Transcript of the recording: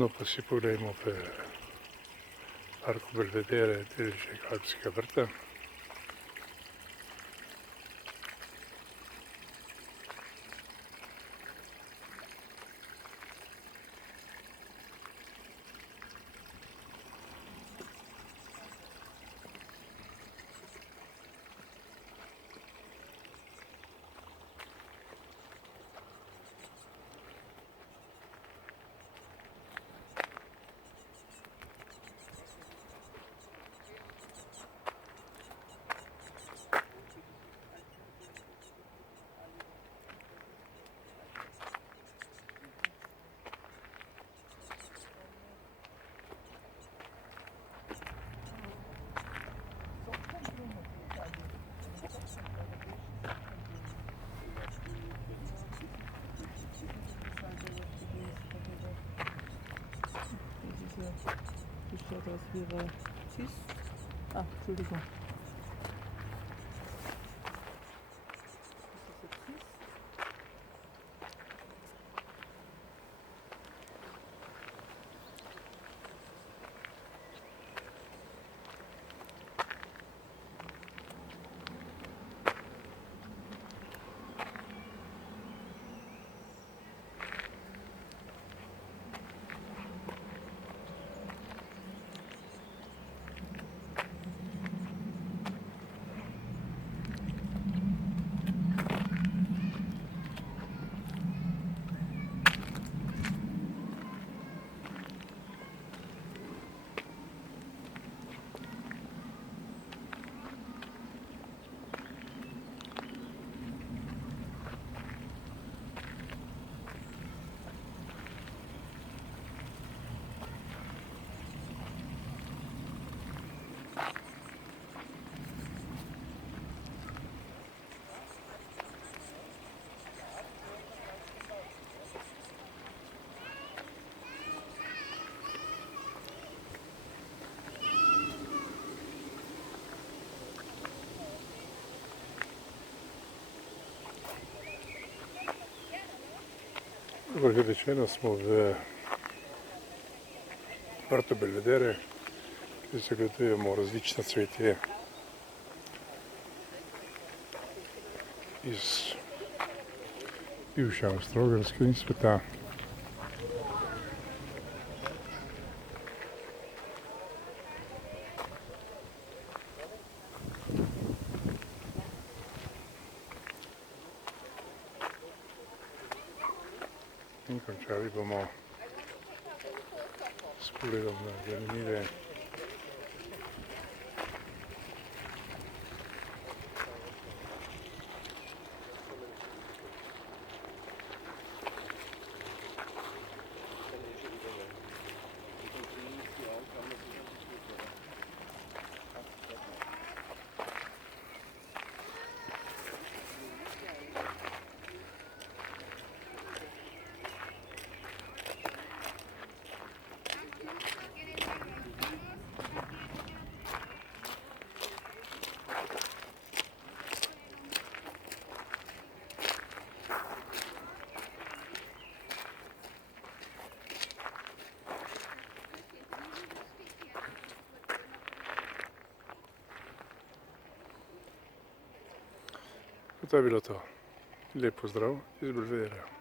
No pa si pogledajmo v parku Belvedere, delček Alpskega vrta. Die schaut aus wie ihre Cis. Ah, Entschuldigung. Ist das eine Cis? Kot že rečeno, smo v vrtu Belvedere, kjer zagledujemo različna cvetje iz bivše Avstro-Ogrske in sveta. In končali bomo s pogledom na zanimive To je bilo to. Lep pozdrav iz Belvedere.